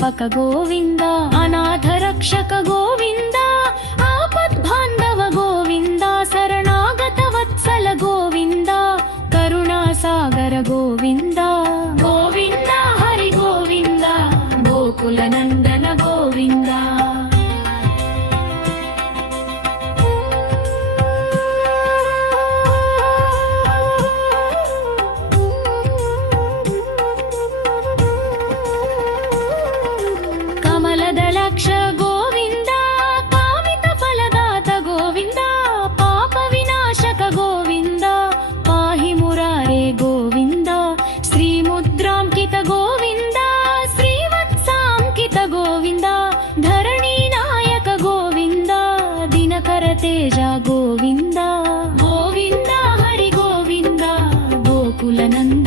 ಸಂಸ್ಥಾಪಕ ಗೋವಿಂದ, ಅನಾಥ ರಕ್ಷಕ ಗೋವಿಂದ, ಆಪದ್ಬಾಂಧವ ಗೋವಿಂದ, ಶರಣಾಗತ ವತ್ಸಲ ಗೋವಿಂದ, ಕರುಣಾಸಾಗರ ಗೋವಿಂದ. ಗೋವಿಂದ ಹರಿ ಗೋವಿಂದ, ಗೋಕುಲ ನಂದನ ಗೋವಿಂದ. ಕಮಲದಳಾಕ್ಷ ಗೋವಿಂದ, ಕಾಮಿತ ಫಲದಾತ ಗೋವಿಂದ, ಪಾಪ ವಿನಾಶಕ ಗೋವಿಂದ, ಪಾಹಿ ಮುರಾರೇ ಗೋವಿಂದ, ಶ್ರೀಮುದ್ರಾಂಕಿತ ಗೋವಿಂದ, ಶ್ರೀವತ್ಸಾಂಕಿತ ಗೋವಿಂದ, ಧರಣಿ ನಾಯಕ ಗೋವಿಂದ, ದಿನಕರ ತೇಜ ಗೋವಿಂದ. ಗೋವಿಂದ ಹರಿ ಗೋವಿಂದ, ಗೋಕುಲ ನಂದನ